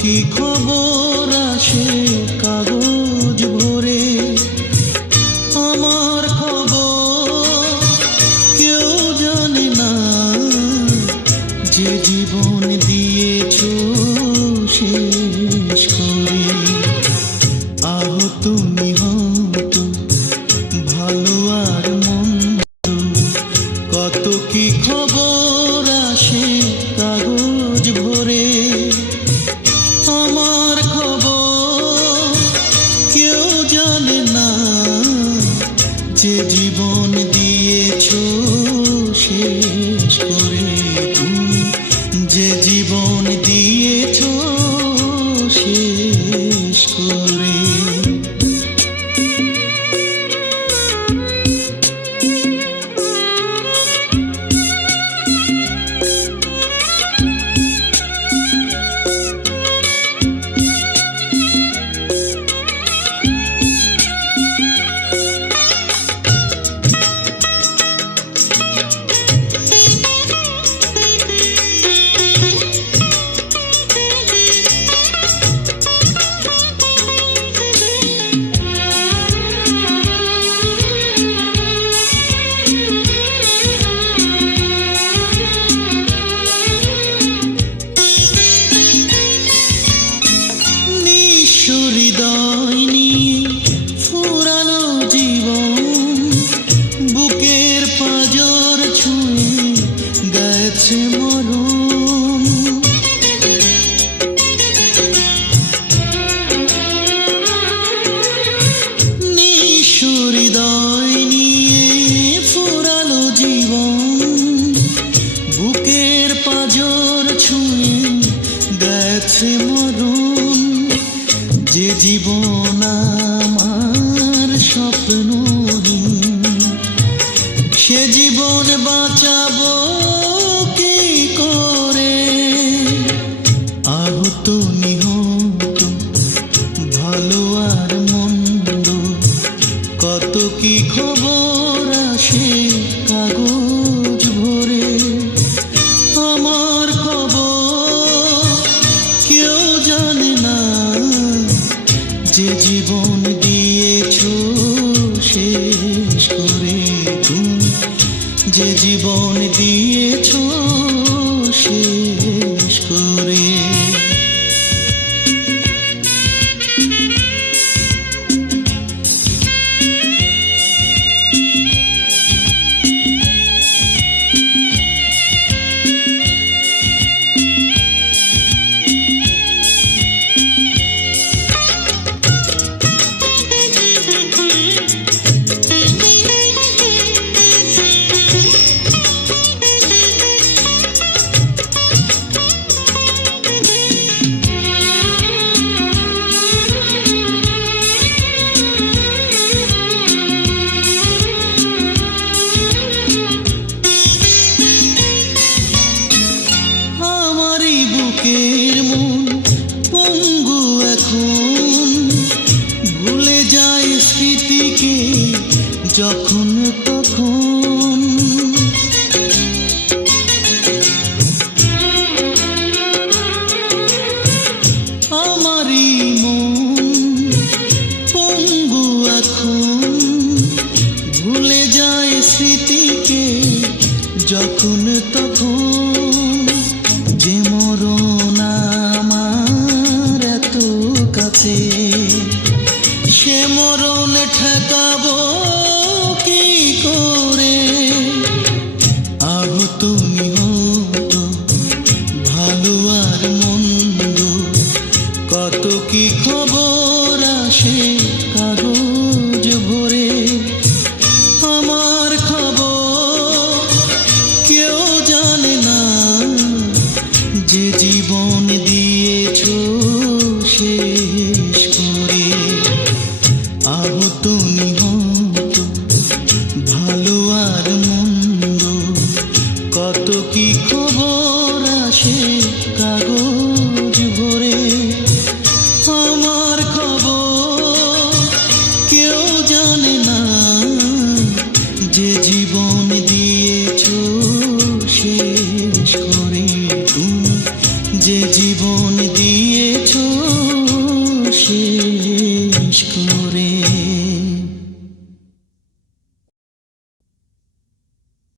কি খবর আসে কাগজ ভরে, আমার খবর কেউ জানে না। যে জীবন দিয়েছো শেষ করে, আহত নিহত ভালো আর মন্দ, কত কি খবর আসে কাগজ ভরে। আমার খবর কেউ জানে না, যে জীবন দিয়েছো শেষ করে। তুমি যে জীবন দিয়েছো শেষ করে। হৃদয় নিয়ে ফুরালো জীবন, বুকের পাঁজর ছুঁয়ে গেছে মরণ। হৃদয় নিয়ে ফুরালো জীবন, বুকের পাঁজর ছুঁয়ে গেছে মরণ। যে জীবন আমার স্বপ্নহীন, সে জীবন বাঁচাবো কি করে। আহত নিহত ভালো আর মন্দ, কত কি খবর আসে কাগজ ভরে। আমার খবর কেউ জানে না, যে জীবন দিয়েছো শেষ করে। তুমি যে জীবন দিয়েছো শেষ করে। বুকের মন পঙ্গু এখন, ভুলে যায় স্মৃতিকে যখন তখন। আমারই মন পঙ্গু এখন, ভুলে যায় স্মৃতিকে যখন তখন। যে মরণ আমার এত কাছে, সে মরণ ঠেকাবো কি করে। আহত নিহত ভালো আর মন্দ, কত কি খবর আসে কাগজ ভরে। আমার খবর কেউ জানে না, যে জীবন দিয়েছো শেষ করে। আহত নিহত ভালো আর মন্দ, কত কি খবর আসে কাগজ